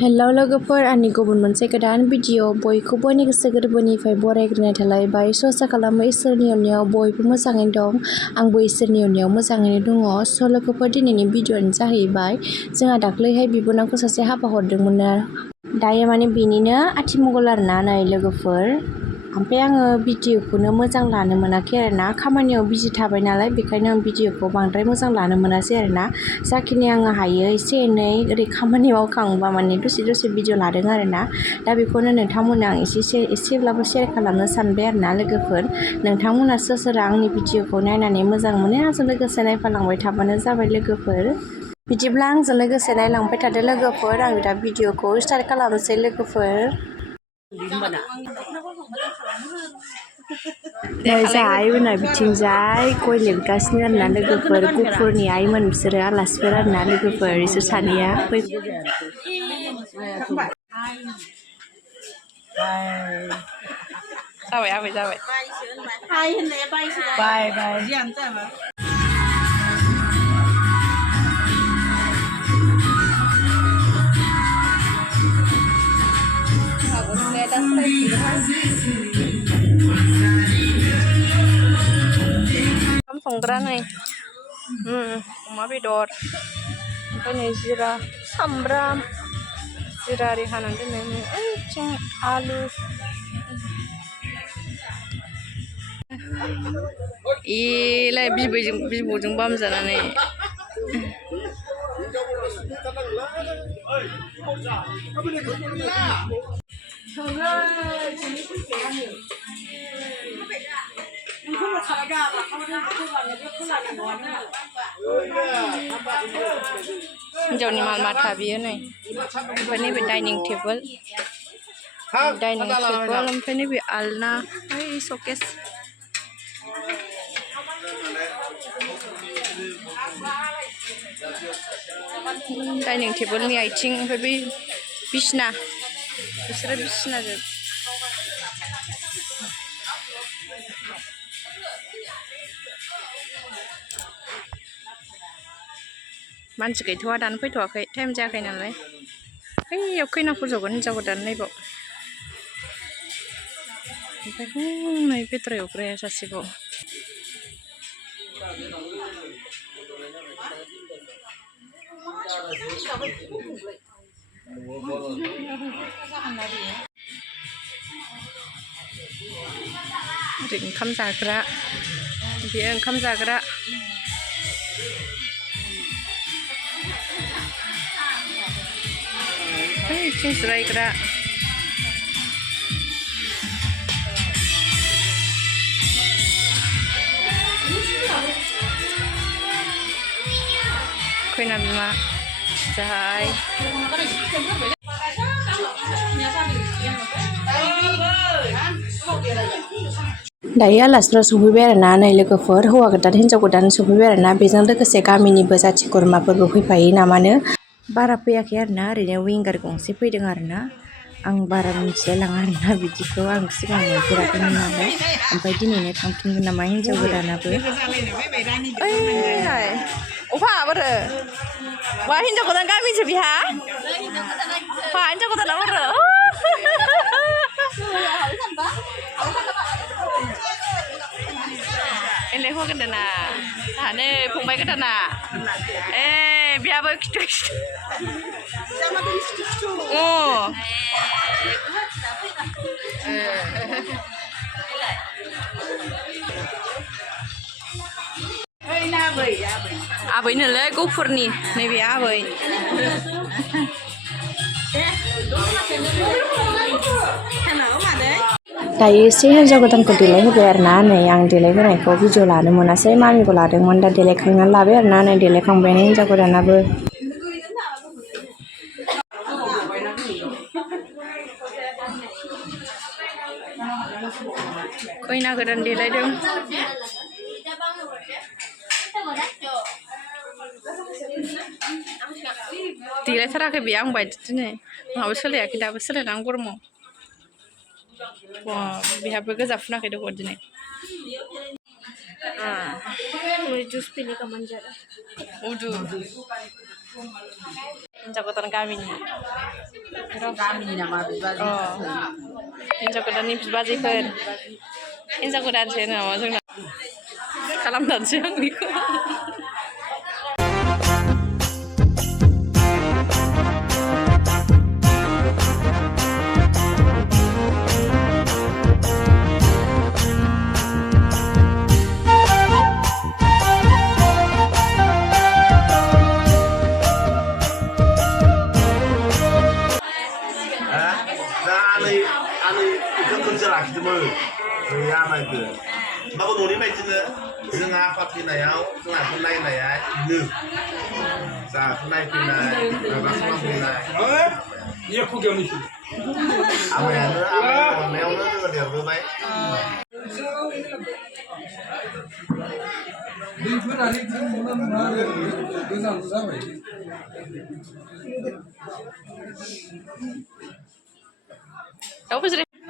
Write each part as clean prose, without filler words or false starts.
Hello लोगोफोर, आंनि गुबुन मोनसे गोदान भिडिअ बयखौबो आंनि गोसो गोरबोनिफ्राय बरायग्रोनाय थालायबाय। आसा खालामो इसोरनि अननायाव बयबो मोजाङैनो दं। आंबो इसोरनि अननायाव मोजाङैनो दङ। लोगोफोर, दिनैनि भिडिअआनो जाहैबाय जोंहा दाख्लैहाय बिबोनांखौ सासे हाबा हरदोंमोन ना, दायो माने बेनिनो आथिमंगल आरोना नै लोगोफोर। ओमफ्राय आङो भिडिअखौनो मोजां लानो मोनाखै आरोना, खामानियाव बिजि थाबाय नालाय, बेखायनो आं भिडिअखौ बांद्राय मोजां लानो मोनासै आरोना। जाखिनि आङो हायो एसे एनै ओरै खामानि मावखांबा माने दसे भिडिअ लादों आरोना। दा बेखौनो नोंथांमोननो आं एसेब्लाबो शेयार खालामनो सानबाय आरोना लोगोफोर। नोंथांमोना सोर आंनि भिडिअखौ नायनानै मोजां मोनो, आंजों लोगोसे नायफालांबाय थाबानो जाबाय लोगोफोर। बिदिब्ला आंजों लोगोसे नायलांबाय थादो लोगोफोर। आं दा भिडिअखौ स्टार्ट खालामनोसै लोगोफोर। जाय आइमोना बिथिंजाय गय लेबगासिनो आरोना लोगोफोर। गुफुरनि आइमोन बिसोरो आलासिफोर आरोना लोगोफोर, बिसोर सानैया। जाबाय आबै जाबाय। बाय बाय। ओंखाम संग्रा नै अमा बेदर, ओमफ्राय नै जिरा, सामब्राम, जिरा आरि हानानै दोननाय, ओइथिं आलु, एलाय बिबौजों बामजानानै। हिन्जावनि माल माथा बियो नै। ओमफ्राय नैबे डाइनिं टेबोल, ओमफ्राय नैबे आलना, ओइ सकेस। डाइनिं टेबोलनि आइथिं, ओमफ्राय बै बिसना, बिसोरो बिसनाजों। मानसि गैथ'वा, दानो फैथ'वाखै, टाइम जायाखै नालाय। ओइयाव खैना फज'गोन हिन्जाव गोदान नैबाव। ओमफ्राय हनै बेदर एवग्राया सासेबाव। ओरै ओंखाम जाग्रा, बेयो ओंखाम जाग्रा। ओइथिं जिरायग्रा। खैना बिमा जाय। दायो आलासिफ्रा सफैबाय आरोना नै लोगोफोर। हौवा गोदान हिन्जाव गोदान सफैबाय आरोना, बेजों लोगोसे गामिनिबो जाथि खुरमाफोरबो फैफायो नामानो। बारा फैयाखै आरोना, ओरैनो विंगार गंसे फैदों आरोना। आं बारा मिथिलायलाङा आरोना बिदिखौ, आं सिगां नुफेराखैमोन नालाय। ओमफ्राय दिनैनो थांफिनगोन नामा हिन्जाव गोदानाबो। ओइहाय अफा बोरो वा हिन्जाव गोदान गामिसो बिहा। फा हिन्जाव गोदाना बोरो। एलाय हौवा गोदाना, जाहानो फंबाय गोदाना। ए बिहाबो खिथु खिथु। आबैनोलै गुफुरनि, नैबे आबै। दायो एसे हिन्जाव गोदानखौ देलायहोबाय आरोना नै। आं देलायहोनायखौ भिडिअ लानो मोनासै, मामिखौ लादोंमोन। दा देलायखांनानै लाबाय आरोना नै, देलायखांबायानो हिन्जाव गोदानाबो। खैना गोदान देलायदों। देलायथाराखै बे आं बायदि दिनै। आंहाबो सोलायाखै दाबो, सोलायनांगौ गरमाव। बेहाबो गोजा फुनाखै दख दिनै। जुस पीने का मन जा रहा है। हिन्जाव गोदान गामिनि नामा बिबाजै हिन्जाव गोदाननि बिबाजैफोर हिन्जाव गोदानसो नामा जोंना खालामदानसै आं बेखौ लाखिदोंमोन आमाइखौ होमबाबो न'नि बायदिनो जोंहा फाथिनायाव जोंहाखौ नायनाया इनो जोंहाखौ नायफैनाय माबा खालामफैनाय आमायानो आमाइ अननायावनो जोङो देरबोबाय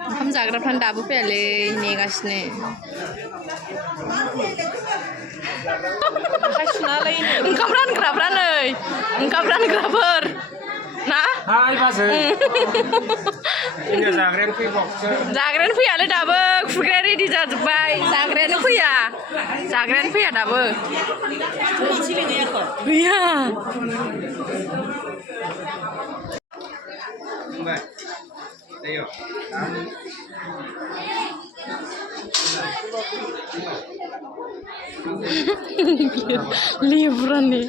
ओंखाम जाग्राफ्रानो दाबो फैयालै नेगासिनो ओंखाम रानग्राफ्रा नै ओंखाम रानग्राफोर ना जाग्रायानो फैयालै दाबो खुगाया रेडि जाजोब्बाय जाग्रायानो फैया दाबो गैया Ayo. Liburan nih.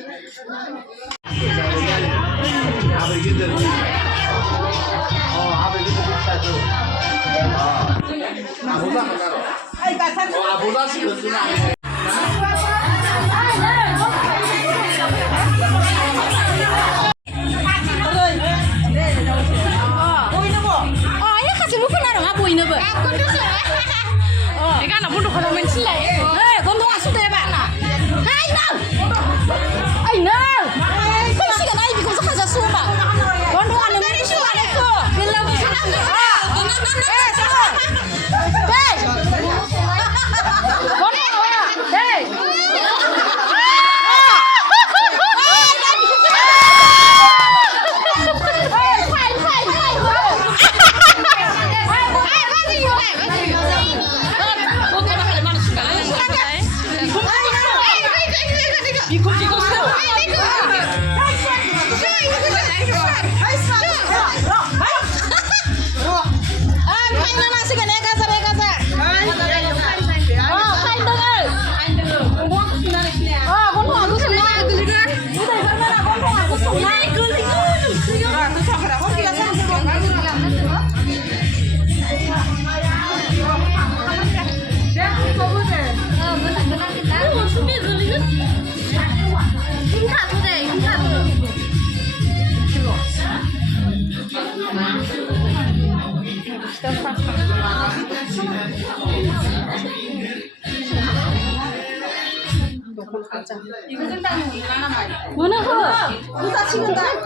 Mana ho? Buka sini tak?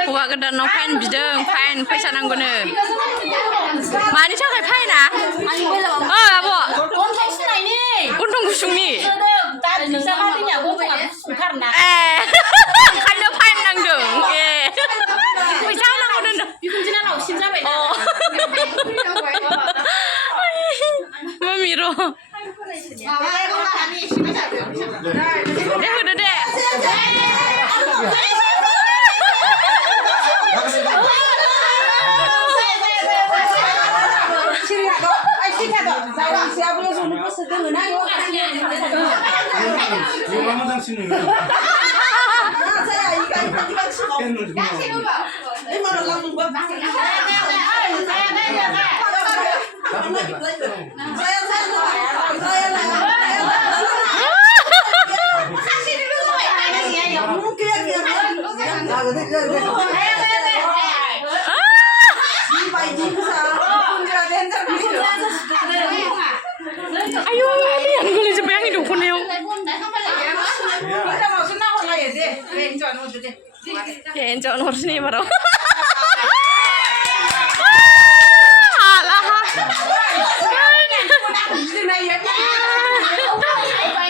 Hौवा गोदान गोदानाव फाइन बिदों फाइन फैसा नांगौनो मानि थाखाय फाइना आब' गन्थं गुसुंनि ओंखायनो फाइन नांदों ए फैसा होनांगौ दोनदों मामि र' दे होदो दे ayo lihat gue coba yang hidup punya ya enjoy harus nih baru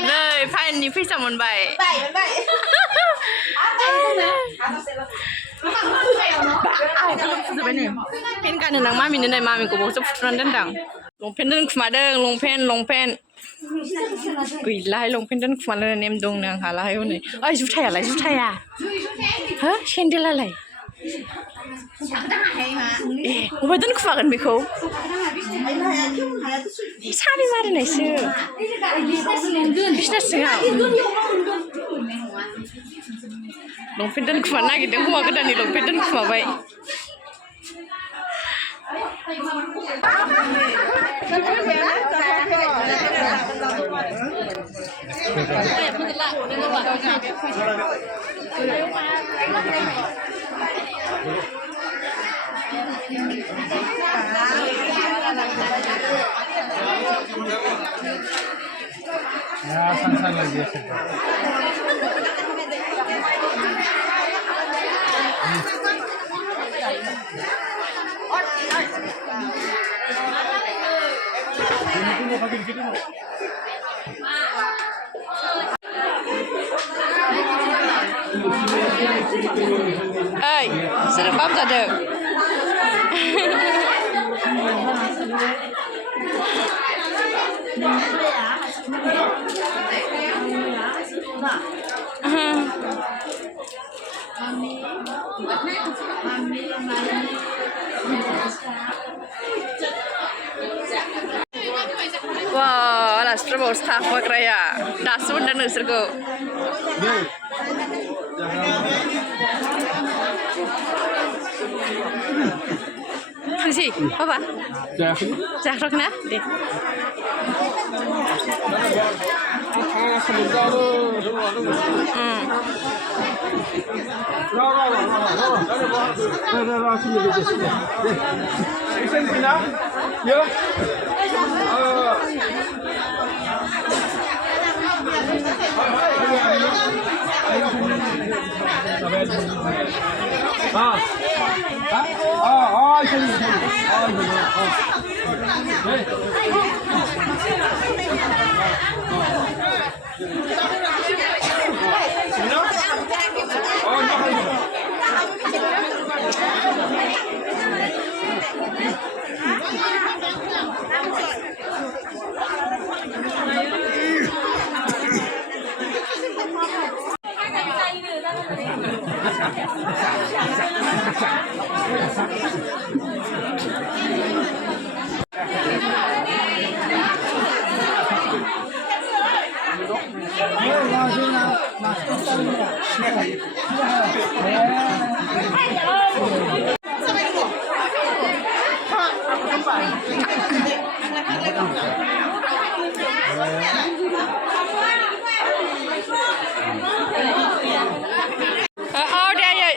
nih fine nih bisa mon baik pen kan nang mami nih mami ko bawa seputuran dendang longpen dan kumadeng longpen gila longpen dan kumadeng nem dong nang halah ayo nih ay jutaya hah sendal alai ubah dan kumagan beko sari mari nih sih bisnis sih longpen dan kumana gitu kumagan dan longpen dan kumabai Ya, santai lagi. Ơi, serem bắp ra được. Wah, alas terbawa staff makraya. Dasun dan nusirku. Tangsi, apa? Jakrok na? Deh. Oh, dia ya.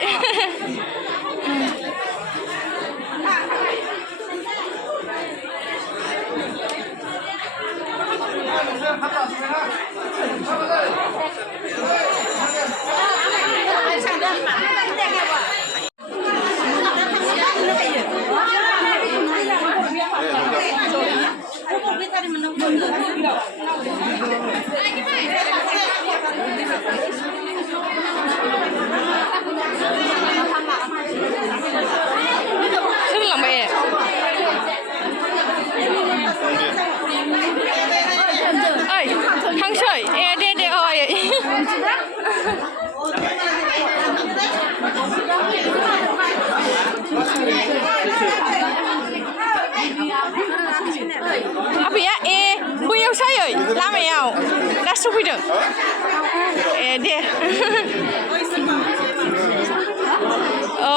आबैया ए बैयाव सायै लामायाव दा सफैदों ए दे औ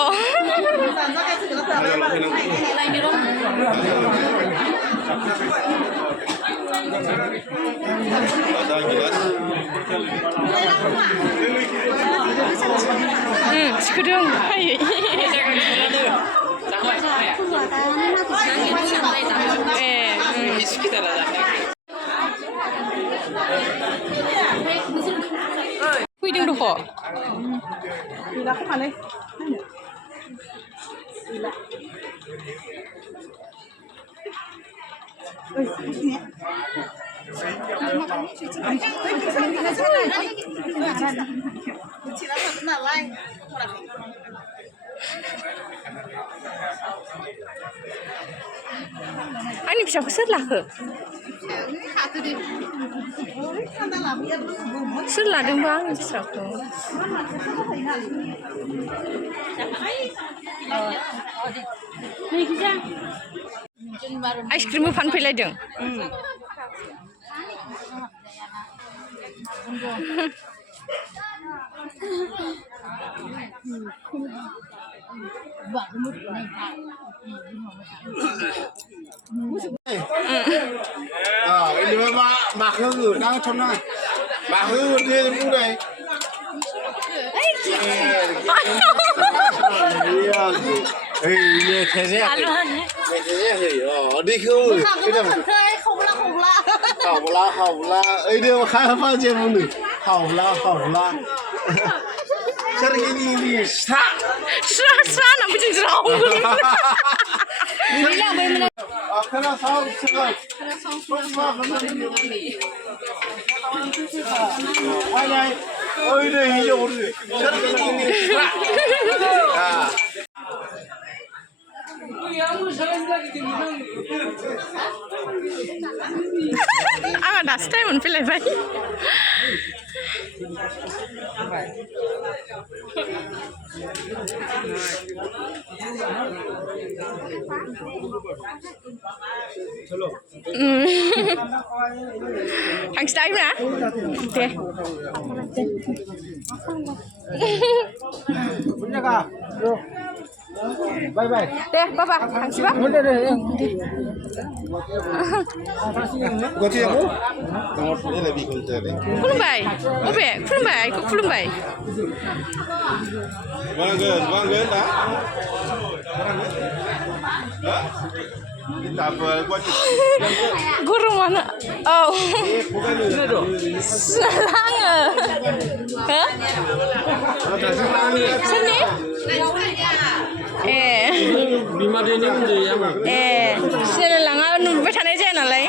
सिखोदों फायै फैदों दख' आंनि फिसाखौ सोर लाखो सोर लादोंबा आंनि फिसाखौ आइसक्रिमबो फानफैलायदों ini mak hư đang thôn này mak hư đi mua đây thế thế đi khâu hậu la ấy đưa khai phá trên một nửa hậu la sao cái gì sa nằm bên trên rau Kena sao sekali. Ayah, oh ini hijau ni. Ang ada stay मोनफैलायबाय Thằng stay mà deh Bye bye. deh papa thằng siapa Goti aku? Ini lebih kunter deh. खुलुमबाय अबे खुलुमबाय आइखौ खुलुमबाय Bangga dah. Kita apa buat gurung mana oh selanga hah sini बिमा दैनि उन्दै आङो selanga नुबाय थानाय जाया नालाय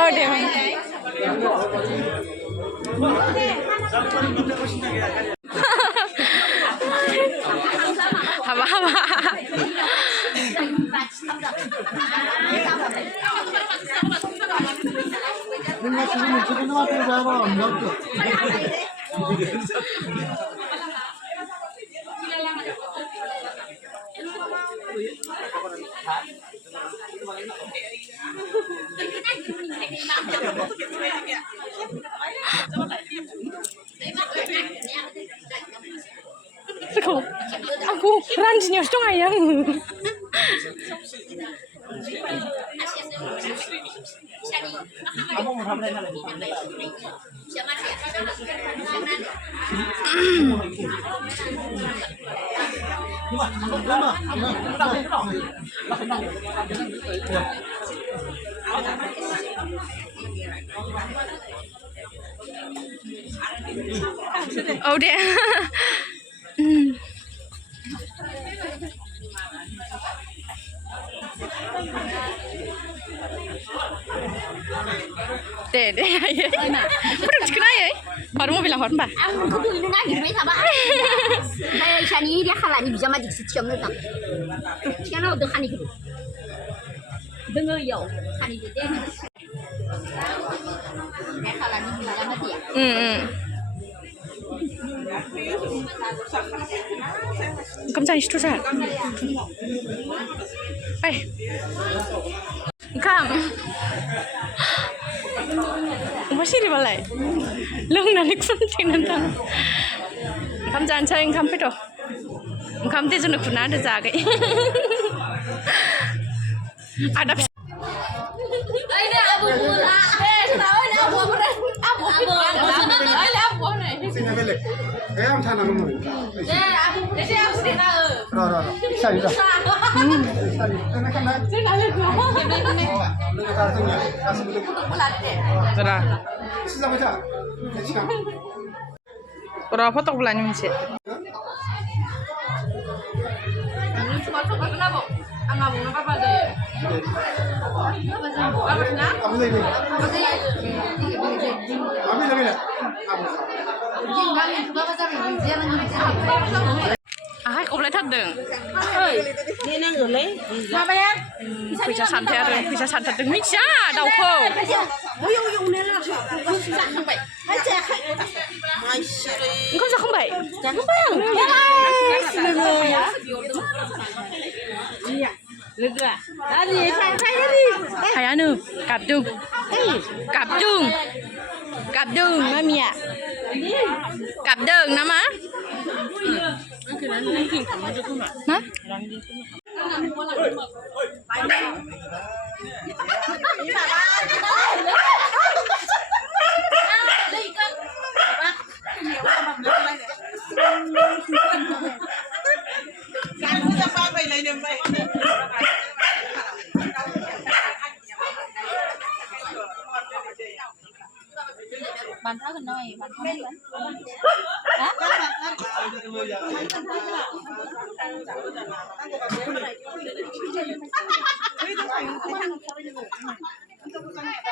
oh deh haba aku ranjingnya dong ayang oh deh deh ayo udah cikna ya baru mau bilang apa Ang kudu ini lagi nih sama. Kayak Shani dia kalani bisa maju setiap nonton. Siapa udah kani gitu. Dengar yo, kani gitu. जानो सिथ'सा फाय ओंखाम अमा सिरिबालाय लोंनानै खुन्थिनानै थां ओंखाम जानोसै ओंखाम faith' ओंखाम दैजोंनो खुरना होदो जागै आदा Sini balik. Am thana kamu. Rara. Sari dah. Sari. Kena kena. Lu kata tu ni. Kasih dulu. Zara. Sisa baca. Kecik. Ora foto bulan ni mesti. Kamu lagi. Kami lagi nak. Ahai kau boleh tadeng. Ni nang gulai. Apa ya? Bisa santai ada, bisa santai deng bisa, dah kau. Uyung ni lah. Jangan sampai. Aja. Engkau jangan baik. Jangan bayang. Ya. Iya. Lega. Tadi saya tadi. Hai anu, kapdung. Kapdung. Kapdung, mami ya. Kapdung nama? Hah? Bàn tháo gần nói, bàn tháo gần.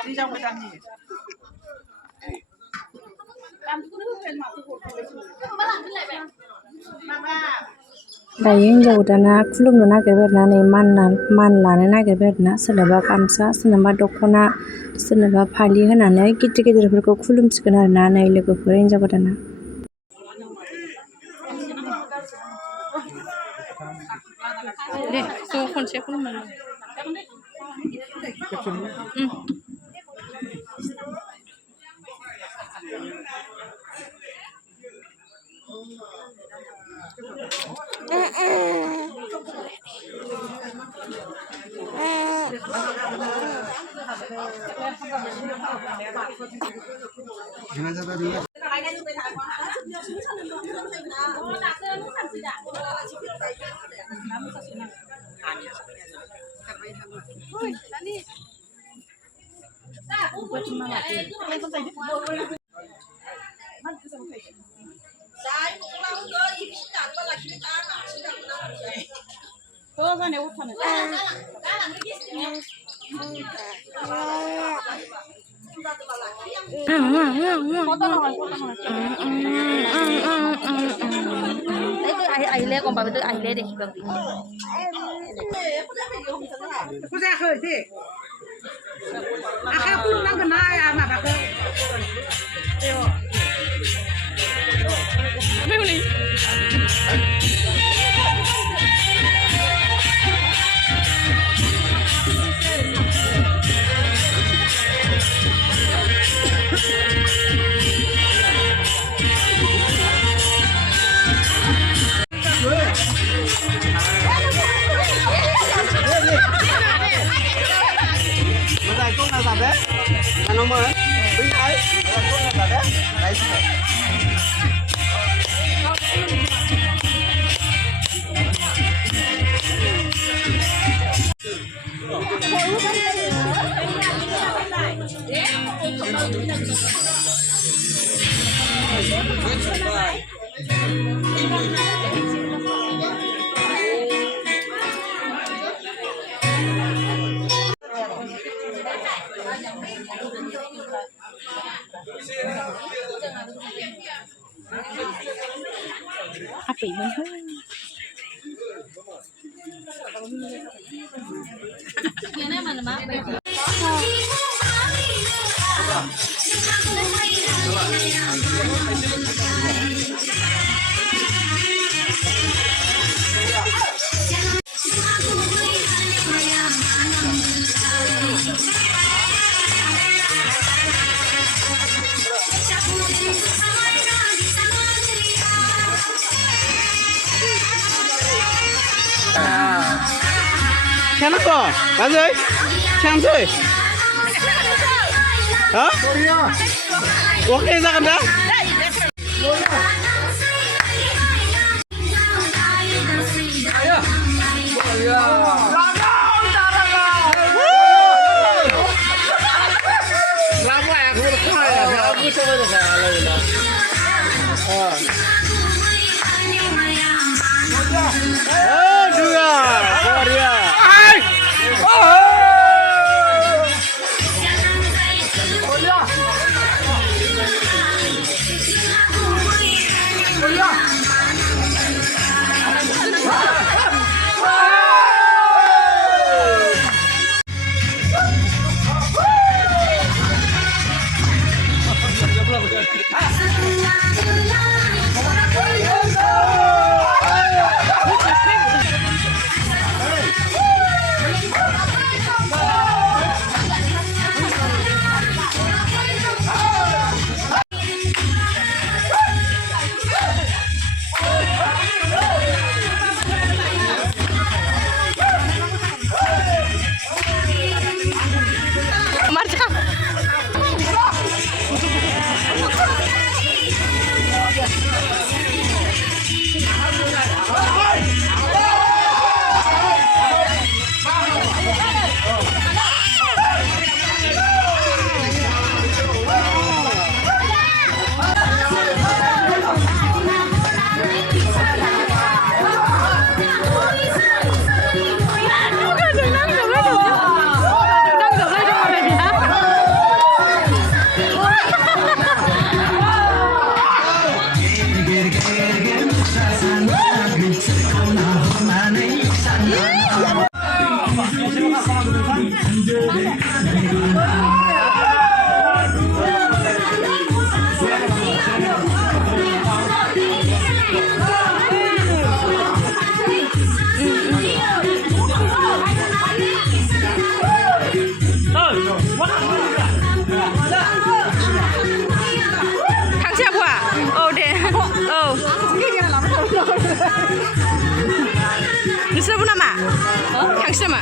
Đi trong cái trang gì? Dayo हिन्जाव गोदाना खुलुमनो नागिरबाय आरोना मान लानो नागिरबाय आरोना सोरनाबा गामसा सोरनाबा दख'ना सोरनाबा फालि होनानै गिदिर गिदिरफोरखौ खुलुमसिगोन आरोना नै लोगोफोर हिन्जाव गोदाना दे ज' खनसे खुलुमनो Jenazah tadi. Ai le còn bà tôi ai le để khi bằng gì? Cô ra khởi đi. À cái phun nó gần ai à mà bà khởi.ไม่รู้เลย Nomor, bring ai? Api mình Mana kok? Lanjut. Cangsui. Hah? Oke, jangan dah. Nusra nama? Kangsi nama?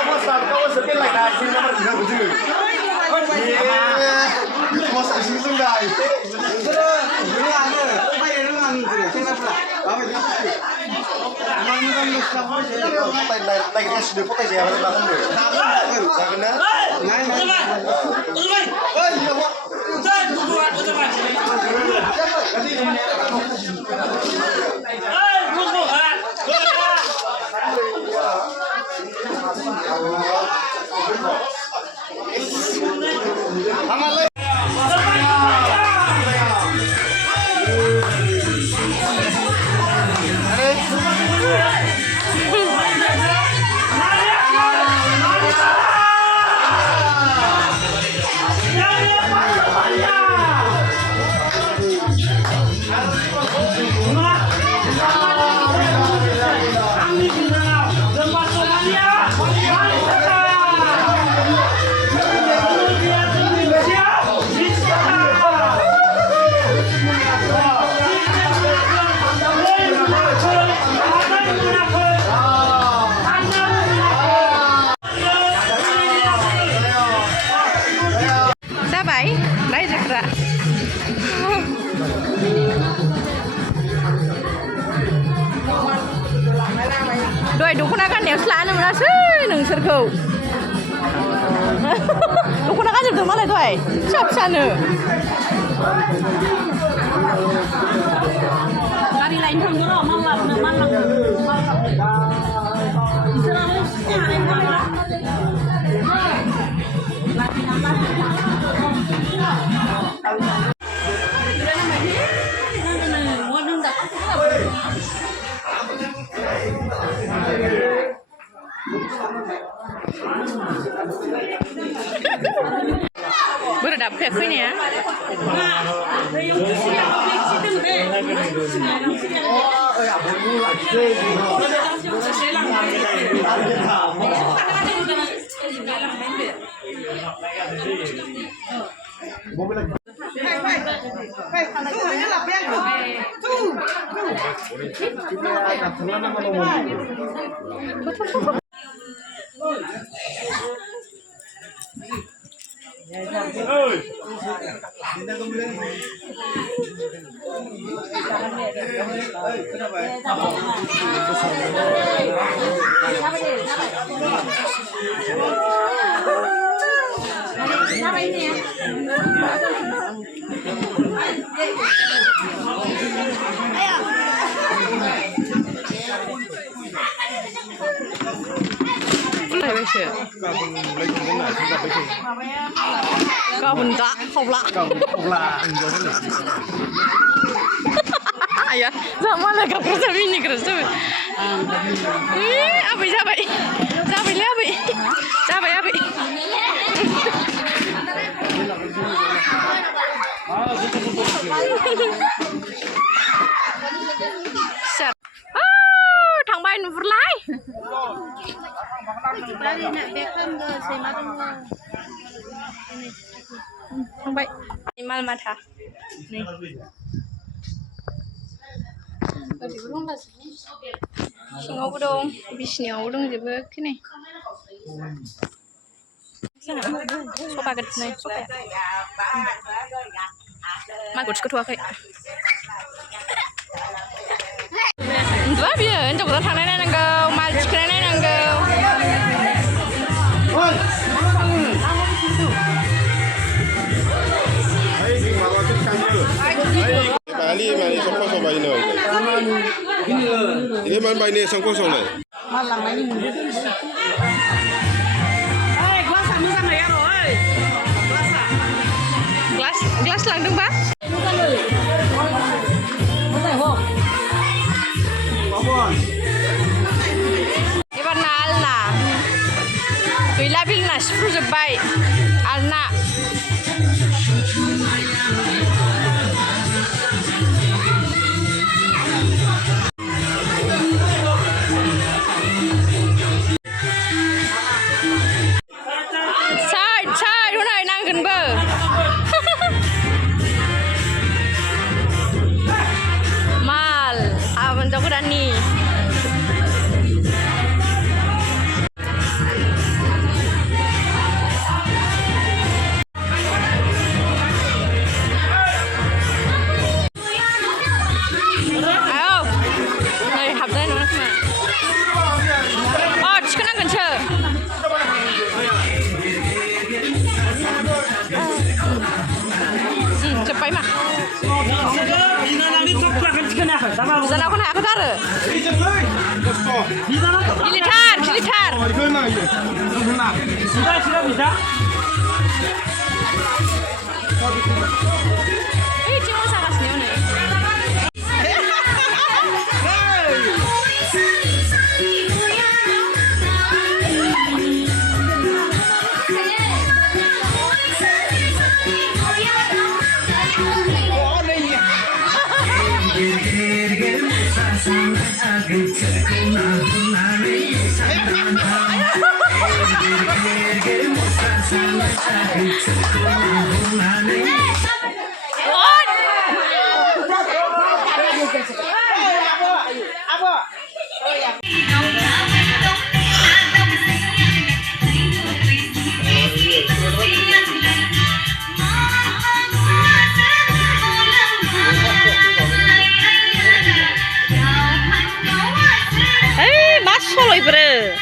Kamu sekian lagi kasih nomor 3 betul. Mau saksi sudah. Lagi sudah foto saya harus bangun dulu. Jangan. Doi dukuna गाननायाव स्लानो मोनासै नोंसोरखौ दख'ना गानजोबदों मालाय दहाय फिसा फिसानो गारि लायनो थांदो र' माल लाबोनो माल लांनो बिसोराबो सिनाय हानाय Baru dapet faynya. Gaben tak hobla. Ayah, sama lah kau kerja ini kerja. Apa siapa? Siapa siapa? Siapa siapa? Set. थांबाय नुहुरलाय थांबाय माल माथा सिङावबो दं बिसिनायावबो दंजोबो खोने सफा गोदनाय सफाया मागो थिखोथ'वाखै उन्दुआ बियो हिनजाव गोदान थांनाय नायनांगौ माल थिखोनाय नायनांगौ Mali sangko sobai no. Ini man bai ne sangko sonai. Gelas langsung Pak. Ibaratnya Alna. Gila bilna sepuluh Alna. Bisa aku nak aku taruh. Militar. Sudah bisa. Cuma sama senyum nih. Solo ibre.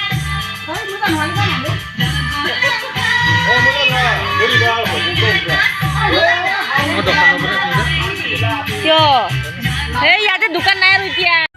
Yo, ada dukan naik rupiah.